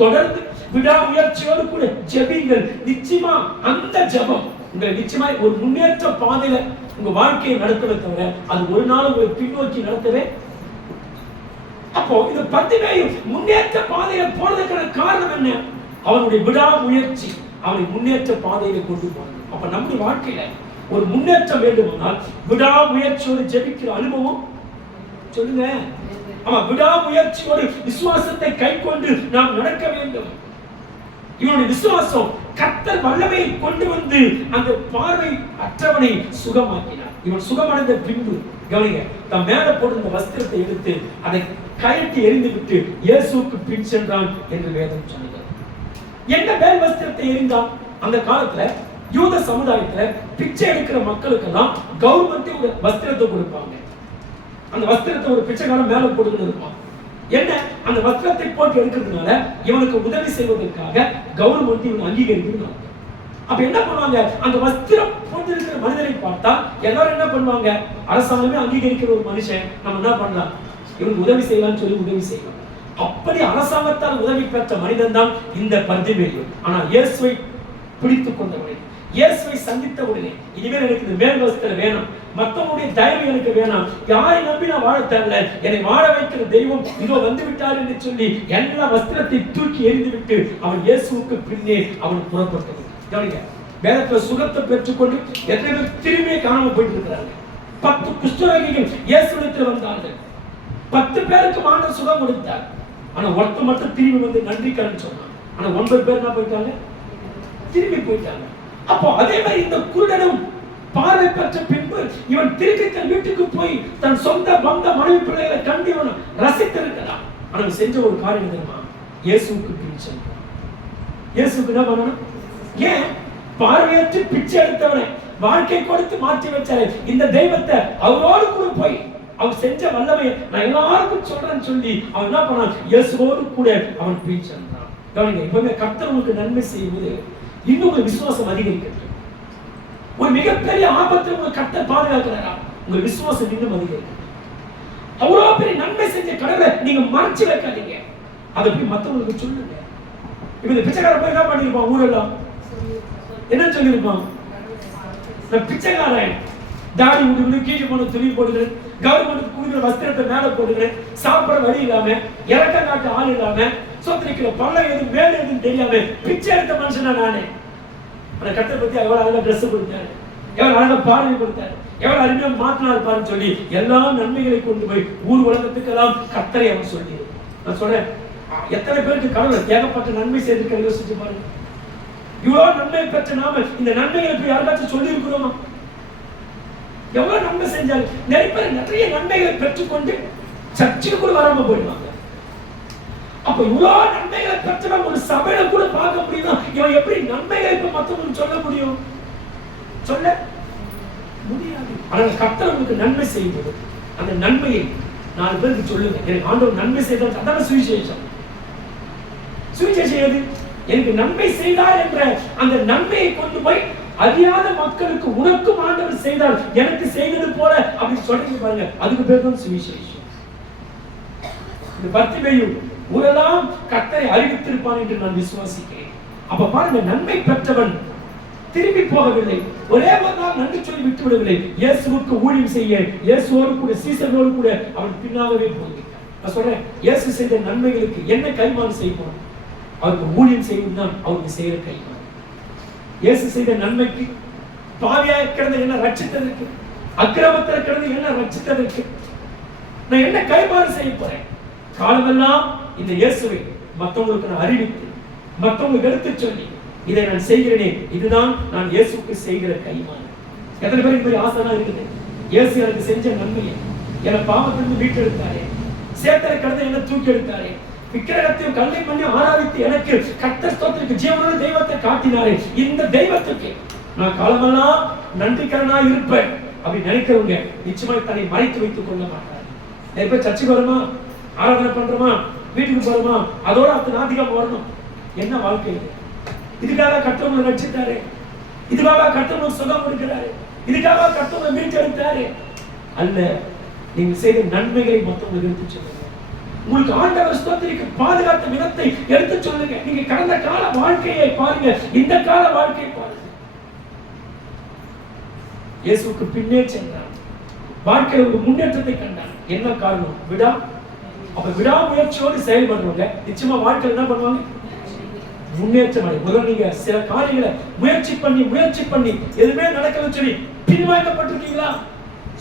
தொடர்ந்து விடாமுயற்சியோடு கூட ஜெபிங்கள். நிச்சயமா அந்த ஜெபம் உங்களை நிச்சயமா ஒரு முன்னேற்ற பாதையில உங்க வாழ்க்கையை நடத்தவே தவிர அது ஒரு நாள் உங்களை பின்னோக்கி நடத்தவே. அப்போ இந்த பத்திமையும் முன்னேற்ற பாதையில போனதுக்கான காரணம் என்ன? அவனுடைய விடாமுயற்சி அவனை முன்னேற்ற பாதையில கொண்டு போனது. அப்ப நம்முடைய வாழ்க்கையில ஒரு முன்னேற்றம் வேண்டுமானால் விடாமுயற்சியோடு ஜெபிக்கிற அனுபவம் சொல்லுங்க. ஆமா, விடாமுயற்சியோடு விசுவாசத்தை கைக்கொண்டு நாம் நடக்க வேண்டும். இவனுடைய விசுவாசம் கர்த்தர் வல்லமையை கொண்டு வந்து அந்த பார்வை அற்றவனை சுகமாக்கினார். இவன் சுகமடைந்த பின்பு கவனிங்க, தன் மேல போட்டிருந்த வஸ்திரத்தை எடுத்து அதை கழட்டி எறிந்து விட்டு இயேசுவுக்கு பின் சென்றான் என்று வேதம் சொன்னது. என்ன மேல் வஸ்திரத்தை எறிந்தான்? அந்த காலத்துல யூத சமுதாயத்துல பிச்சை எடுக்கிற மக்களுக்கெல்லாம் கவர்மெண்ட் ஒரு வஸ்திரத்தை கொடுப்பாங்க. அந்த வஸ்திரத்தை ஒரு பிச்சைக்காரன் மேல போட்டுக்கிட்டு இருப்பான். என்ன அந்த வஸ்திரத்தை போட்டு எடுக்கிறதுனால இவனுக்கு உதவி செய்வதற்காக கவர்மெண்ட் இவனை அங்கீகரிக்கணும். அப்ப என்ன பண்ணுவாங்க? அந்த வஸ்திரம் போட்டு இருக்கிற மனிதனை பார்த்தா எல்லாரும் என்ன பண்ணுவாங்க? அரசாங்கமே அங்கீகரிக்கிற ஒரு மனுஷன் நம்ம என்ன பண்ணலாம்? இவனுக்கு உதவி செய்யலாம்னு சொல்லி உதவி செய்யலாம். அப்படி அரசாங்கத்தால் உதவி பெற்ற மனிதன் தான் இந்த பர்திமேயு. ஆனா இயேசுவை பிடித்துக் கொண்டவனை, இயேசுவை சந்தித்த உடனே இனிமேல் எனக்கு இந்த மேல் வஸ்திரம் வேணும், மற்றவனுடைய தயவு எனக்கு வேணாம், யாரை நம்பி நான் வாழ தேவையில்லை, என்னை வாழ வைக்கிற தெய்வம் இதோ வந்து விட்டார் என்று சொல்லி எல்லா வஸ்திரத்தை தூக்கி எறிந்து விட்டு அவன் இயேசுவுக்கு பின்னே அவன் புறப்பட்டது. கவனிங்க, வேதத்துல சுகத்தை பெற்றுக்கொண்டு எத்தனை பேர் திரும்பியே காணாம போயிட்டு இருக்கிறாங்க. 10 குஷ்டரோகிகள் இயேசுவிடத்தில் வந்தார்கள். 10 பேருக்கு ஆண்டவர் சுகம் கொடுத்தார். ஆனா ஒருத்தர் மட்டும் திரும்பி வந்து நன்றி கடன் சொன்னான். ஆனா 9 பேர் என்ன போயிட்டாங்க? திரும்பி போயிட்டாங்க. அப்போ அதே மாதிரி இந்த குருடனும் பார்வை பெற்ற பின்பு இவன் திருப்பி தன் வீட்டுக்கு போய் தன் சொந்த பந்த மனைவி பிள்ளைகளை கண்டு இவன் ரசித்திருக்கிறான். ஆனா செஞ்ச ஒரு காரியம் தெரியுமா? இயேசுவுக்கு பின் சென்றான். இயேசுக்கு என்ன பண்ணணும்? ஏன்? பார்வையற்று பிச்சை எடுத்தவனை வாழ்க்கை கொடுத்து மாற்றி வச்சாரு இந்த தெய்வத்தை அவரோடு கூட போய் அவன் செஞ்ச வல்லமையை நான் எல்லாருக்கும் சொல்றேன்னு சொல்லி அவன் என்ன பண்ணான்? இயேசுவோடு கூட அவன் பின் சென்றான். கவனிங்க, இப்பவே கர்த்தர் உங்களுக்கு நன்மை செய்யும்போது இன்னும் உங்க விசுவாசம் அதிகரிக்கிறது. ஒரு மிகப்பெரிய ஆபத்தில் உங்க கர்த்தர் பாதுகாக்கிறாரா? உங்க விசுவாசம் இன்னும் அதிகரிக்கும். அவ்வளவு பெரிய நன்மை செஞ்ச கடவுளை நீங்க மறைச்சு வைக்காதீங்க. அதை போய் மற்றவங்களுக்கு சொல்லுங்க. இப்ப இந்த பிச்சைக்காரன் போய் என்ன பண்ணிருப்பான்? ஊரெல்லாம் என்ன சொல்லிருப்பான்? நான் பிச்சைக்காரன், தாடி விட்டு கீழே போன துணி போடுகிறேன், கவர்மெண்ட் கொடுக்குற வஸ்திரத்தை மேல போடுகிறேன், சாப்பிட வழி இல்லாம, இறக்க காட்ட ஆள் இல்லாம, சொத்திரிக்கிற பள்ளம் எதுவும் மேல எதுவும் தெரியாம பிச்சை எடுத்த மனுஷனா நானே. ஆனா கர்த்தர் பத்தி அவ்வளவு அழகா ட்ரெஸ் கொடுத்தாரு. எவ்வளவு அழகா பார்வை கொடுத்தாரு, எவ்வளவு அருமையா மாற்றினார் பாருன்னு சொல்லி எல்லா நன்மைகளை கொண்டு போய் ஊர் உலகத்துக்கெல்லாம் கர்த்தரை அவன் சொல்லி. நான் சொல்றேன், எத்தனை பேருக்கு கடவுள் ஏகப்பட்ட நன்மை செய்திருக்க யோசிச்சு பாருங்க. இவ்வளவு நன்மை பெற்ற நாம இந்த நன்மைகளுக்கு யாருக்காச்சும் சொல்லி இருக்கிறோமா? எவ்வளவு நன்மை செஞ்சாரு. நிறைய பேர் நிறைய நன்மைகளை பெற்றுக்கொண்டு சர்ச்சுக்கு கூட வராம போயிடுவாங்க. அப்ப இவ்வளவு நன்மைகளை பெற்றவன் ஒரு சபையில கூட பார்க்க முடியுமா? இவன் எப்படி நன்மைகளை இப்ப மற்றவங்களுக்கு சொல்ல முடியும்? சொல்ல முடியாது. ஆனால் கர்த்தர் உங்களுக்கு நன்மை செய்வது, அந்த நன்மையை 4 பேருக்கு சொல்லுங்க. எனக்கு ஆண்டவர் நன்மை செய்தார், அதான சுவிசேஷம். சுவிசேஷம் எது? எனக்கு நன்மை செய்தார் என்ற அந்த நன்மையை கொண்டு போய் அறியாத மக்களுக்கு உனக்கும் ஆண்டவர் செய்தார், எனக்கு செய்தது போல அப்படி சொல்றீங்க பாருங்க, அதுக்கு பேர் தான் சுவிசேஷம். இந்த பர்த்திமேயு ஊரெல்லாம் கர்த்தரை அறிவித்திருப்பான் என்று நான் விசுவாசிக்கிறேன். அப்ப பாருங்க, நன்மை பெற்றவன் திரும்பி போகவில்லை, ஒரே ஒரு நாள் நன்றி சொல்லி விட்டு விடவில்லை. இயேசுவுக்கு ஊழியம் செய்ய இயேசுவோடு கூட சீசர்களோடு கூட அவன் பின்னாகவே போய்விட்டான். நான் சொல்றேன், இயேசு செய்த நன்மைகளுக்கு என்ன கைமாறு செய்வோம்? அவருக்கு ஊழியம் செய்வது தான் அவருக்கு செய்கிற கைமாறு. இயேசு செய்த நன்மைக்கு பாவியாக கிடந்த என்ன ரட்சித்ததற்கு, அக்கிரமத்தில் கிடந்த என்ன ரட்சித்ததற்கு நான் என்ன கைமாறு செய்ய போறேன்? காலமெல்லாம் இந்த இயேசுவை மற்றவங்களுக்கு நான் அறிவித்து மற்றவங்களுக்கு எடுத்து சொல்லி இதை நான் செய்கிறேனே, இதுதான் நான் இயேசுக்கு செய்கிற கைமாறு. எத்தனை பேருக்கு பெரிய ஆசை இருக்குது? இயேசு எனக்கு செஞ்ச நன்மையை, என பாவத்திலிருந்து மீட்டெடுத்தாரே, சேத்தரை கடந்த என்ன தூக்கி எடுத்தாரே, விக்கிரகத்தையும் கல்லை பண்ணி ஆராதித்து எனக்கு கர்த்தர் ஸ்தோத்திரத்துக்கு ஜீவனுள்ள தெய்வத்தை காட்டினாரே, இந்த தெய்வத்துக்கு நான் காலமெல்லாம் நன்றிக்கரனா இருப்பேன் அப்படி நினைக்கிறவங்க நிச்சயமா தன்னை மறைத்து வைத்துக் கொள்ள மாட்டார். நிறைய பேர் சர்ச்சுக்கு வருமா, ஆராதனை பண்றோமா, வீட்டுக்கு போறோமா, அதோட அத்தனை நாதிகம் வரணும். என்ன வாழ்க்கை இது? இதுக்காக கர்த்தர் ரட்சித்தாரு, இதுக்காக கர்த்தர் சுகம் கொடுக்கிறாரு, இதுக்காக கர்த்தர் மீட்டெடுத்தாரு அல்ல. நீங்க செய்த நன்மைகளை மொத்தம் எடுத்து சொல்லுங்க. உங்களுக்கு ஆண்டவர் ஸ்தோத்திரிக்கு பாதுகாத்த விதத்தை எடுத்து சொல்லுங்க. நீங்க கடந்த கால வாழ்க்கையை பாருங்க, இந்த கால வாழ்க்கையை பாருங்க. இயேசுவுக்கு பின்னே சென்றான், வாழ்க்கையில் ஒரு முன்னேற்றத்தை கண்டான். என்ன காரணம்? விடா. அப்ப விடாமுயற்சியோடு செயல்படுறவங்க நிச்சயமா வாழ்க்கையில் என்ன பண்ணுவாங்க? முன்னேற்றம் அடை. முதல்ல நீங்க சில காரியங்களை முயற்சி பண்ணி எதுவுமே நடக்கலன்னு சொல்லி பின்வாங்கப்பட்டிருக்கீங்களா?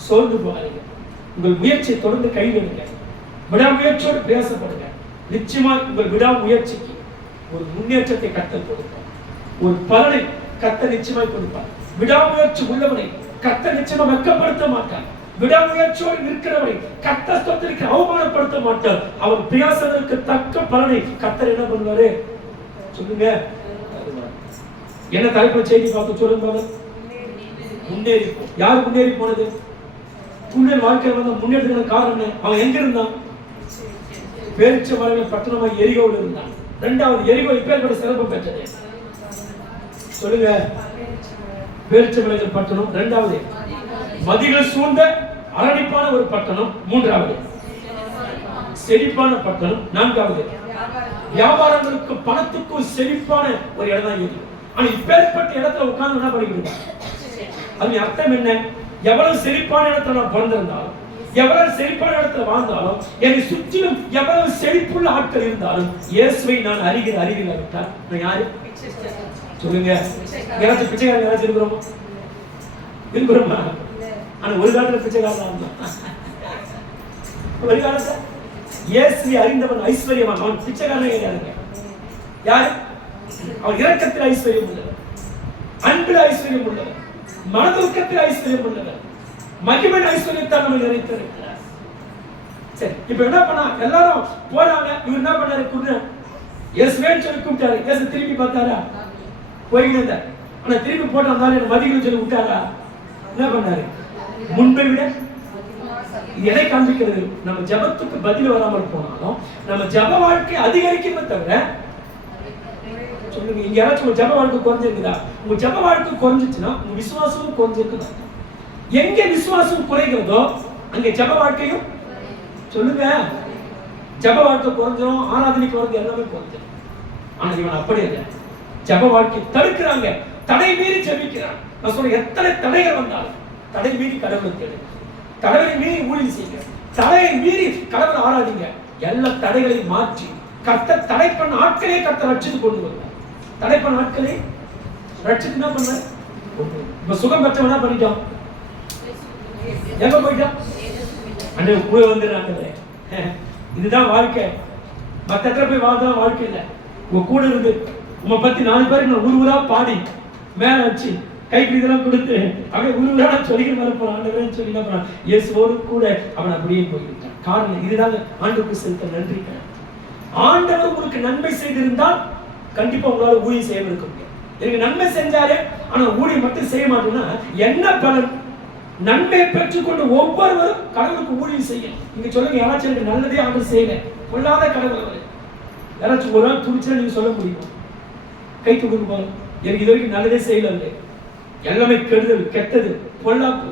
சோர்ந்து போகாதீங்க. உங்கள் முயற்சியை தொடர்ந்து கைவிடுங்க. விடாமுயற்சியோடு பிரயாசப்படுங்க. நிச்சயமா உங்கள் விடாமுயற்சிக்கு ஒரு முன்னேற்றத்தை கர்த்தர் கொடுப்பார், ஒரு பலனை கர்த்தர் நிச்சயமாய் கொடுப்பார். விடாமுயற்சி உள்ளவனை கர்த்தர் நிச்சயமா வெட்கப்படுத்த மாட்டார். விடாமுயற்சியோடு நிற்கிறவனை கர்த்தர் ஸ்தோத்திரிக்க அவமானப்படுத்த மாட்டார். அவன் பிரயாசத்திற்கு தக்க பலனை கர்த்தர் என்ன பண்ணுவாரு? சொல்லுங்க. என்ன தலைப்புல செய்தி பார்த்து சொல்லுங்க. முன்னேறி. யார் முன்னேறி போனது? புண்ணிய வாழ்க்கையில் வந்த முன்னேற்றத்துக்கு காரணம் அவன் எங்க இருந்தான்? பேரிச்ச மலையில் பட்டணமா எரிகோவில் இருந்தான். இரண்டாவது எரிகோ இப்பேற்பட்ட சிறப்பு பெற்றது. சொல்லுங்க. பேரிச்ச மலையில் பட்டணம். இரண்டாவது மதிகள் சூழ்ந்த அரணிப்பான ஒரு பட்டணம். மூன்றாவது செழிப்பான பட்டணம். நான்காவது வியாபாரங்களுக்கு பணத்துக்கும் செழிப்பான ஒரு இடம் தான் இது. ஆனா இப்பேற்பட்ட இடத்துல உட்கார்ந்து என்ன பண்ணிக்கிட்டு? அது அர்த்தம் என்ன? எவ்வளவு செழிப்பான இடத்துல நான் பிறந்திருந்தாலும், எவ்வளவு செழிப்பான இடத்துல வாழ்ந்தாலும், என்னை சுற்றிலும் எவ்வளவு செழிப்புள்ள ஆட்கள் இருந்தாலும், இயேசுவை நான் அறிகிற அறிவில் விட்டால் நான் யாரு? சொல்லுங்க. யாராச்சும் பிச்சைக்காரங்க யாராச்சும் இருக்கிறோமா? இருக்கிறோமா? ஆனா ஒரு காலத்துல பிச்சைக்காரன் இருந்தான். ஒரு காலத்துல இயேசுவை அறிந்தவன் ஐஸ்வர்யவான். அவன் பிச்சைக்காரனே கிடையாதுங்க. யாரு? அவன் இரக்கத்தில் ஐஸ்வர்யம் உள்ளவன், அன்பில் ஐஸ்வர்யம் உள்ளவன், மனதுக்கத்தில் ஐஸ்வர்யம் உள்ளவன், மகிமையின் ஐஸ்வர்யத்தால் நம்ம நிறைந்திருக்கிறார். சரி, இப்ப என்ன பண்ணா? எல்லாரும் போறாங்க. இவர் என்ன பண்ணாரு? குரு இயேசுவேன்னு சொல்லி கூப்பிட்டாரு. இயேசு திரும்பி பார்த்தாரா? போய்கிட்டு இருந்தார். ஆனா திரும்பி போட்டு வந்தாலும் என்ன மதிக்கணும்னு சொல்லி விட்டாரா? என்ன பண்ணாரு? முன்பை விட எதை காண்பிக்கிறது? நம்ம ஜபத்துக்கு பதில் வராமல் போனாலும் நம்ம ஜப வாழ்க்கை அதிகரிக்குமே தவிர, சொல்லுங்க, இங்க யாராச்சும் உங்க ஜப வாழ்க்கை குறைஞ்சிருக்குதா? உங்க ஜப வாழ்க்கை குறைஞ்சிச்சுன்னா உங்க விசுவாசமும் குறைஞ்சிருக்கு. எங்க விசுவாசம் குறைகிறதோ அங்க ஜப வாழ்க்கையும், சொல்லுங்க, ஜப வாழ்க்கை குறைஞ்சிரும், ஆராதனை குறைஞ்சு எல்லாமே குறைஞ்சிடும். ஆனா இவன் அப்படி இல்லை. ஜப வாழ்க்கை தடுக்கிறாங்க, தடை மீறி ஜபிக்கிறான். நான் சொல்றேன், எத்தனை தடைகள் வந்தாலும் தடை மீறி கடவுளை தேடு, கடவுளை மீறி ஊழியம் செய்யுங்க, தடையை மீறி கடவுளை ஆராதிங்க. எல்லா தடைகளையும் மாற்றி கர்த்தர் தடை பண்ண ஆட்களே கர்த்தர் ரட்சித்து கொண்டு வருவார். தடை பண்ண ஆட்களே ரட்சித்து என்ன பண்ண இப்ப சுகம் பெற்றவனா பண்ணிட்டான், எங்க போயிட்டான்? அண்ணே கூட வந்துடுறாங்க. இதுதான் வாழ்க்கை. மற்ற இடத்துல போய் வாழ்தான் வாழ்க்கை இல்லை. உங்க கூட இருந்து உங்க பத்தி 4 பேருக்கு நான் ஊரா பாடி மேல வச்சு கைக்கு இதெல்லாம் கொடுத்து அப்படியே ஊரா சொல்லிக்கிற மேல போறான். ஆண்டவரேன்னு சொல்லி என்ன பண்ணான்? இயேசுவோடு கூட அவன் அப்படியே போய்விட்டான். காரணம் இதுதாங்க ஆண்டவருக்கு செலுத்த நன்றி. ஆண்டவர் உங்களுக்கு நன்மை செய்திருந்தால் கண்டிப்பா உங்களால ஊழியம் செய்ய இருக்க முடியும். எனக்கு நன்மை செஞ்சாலே ஆனா ஊழியம் மட்டும் செய்ய மாட்டேன்னா என்ன பலன்? நன்மையை பெற்றுக்கொண்டு ஒவ்வொருவரும் கடவுளுக்கு ஊழியம் செய்யணும். நீங்க சொல்லுங்க, யாராச்சும் எனக்கு நல்லதே ஆண்டவர் செய்யல, கொள்ளாத கடவுள் யாராச்சும் ஒரு நாள் துணிச்சா நீங்க சொல்ல முடியுமா? கை தூக்கு போங்க. எனக்கு இது வரைக்கும் நல்லதே செய்யல, எல்லாமே கெடுதல், கெட்டது, பொல்லாப்பு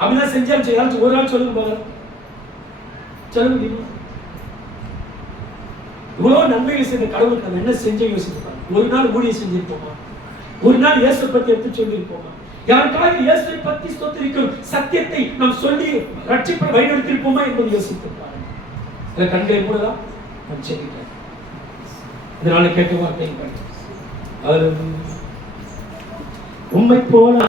அப்படிதான் செஞ்சாலும் யாராச்சும் ஒரு நாள் சொல்லுங்க போங்க, சொல்ல முடியுமா? இவ்வளவு நன்மைகள் செய்த கடவுளுக்கு நம்ம என்ன செஞ்ச யோசிப்பாங்க. ஒரு நாள் ஊழியம் செஞ்சிருப்போமா? ஒரு நாள் இயேசு பத்தி எடுத்து சொல்லியிருப்போமா? யாருக்காக இயேசுவை பற்றி ஸ்தோத்திரிக்கும் சத்தியத்தை நாம் சொல்லி ரட்சிப்பை வழிநடத்திருப்போமா என்பதை யோசித்திருப்பாங்க. சில கண்களை மூடலாம் நான் செல்லிட்டேன். இதனால கேட்ட வார்த்தை உண்மை போல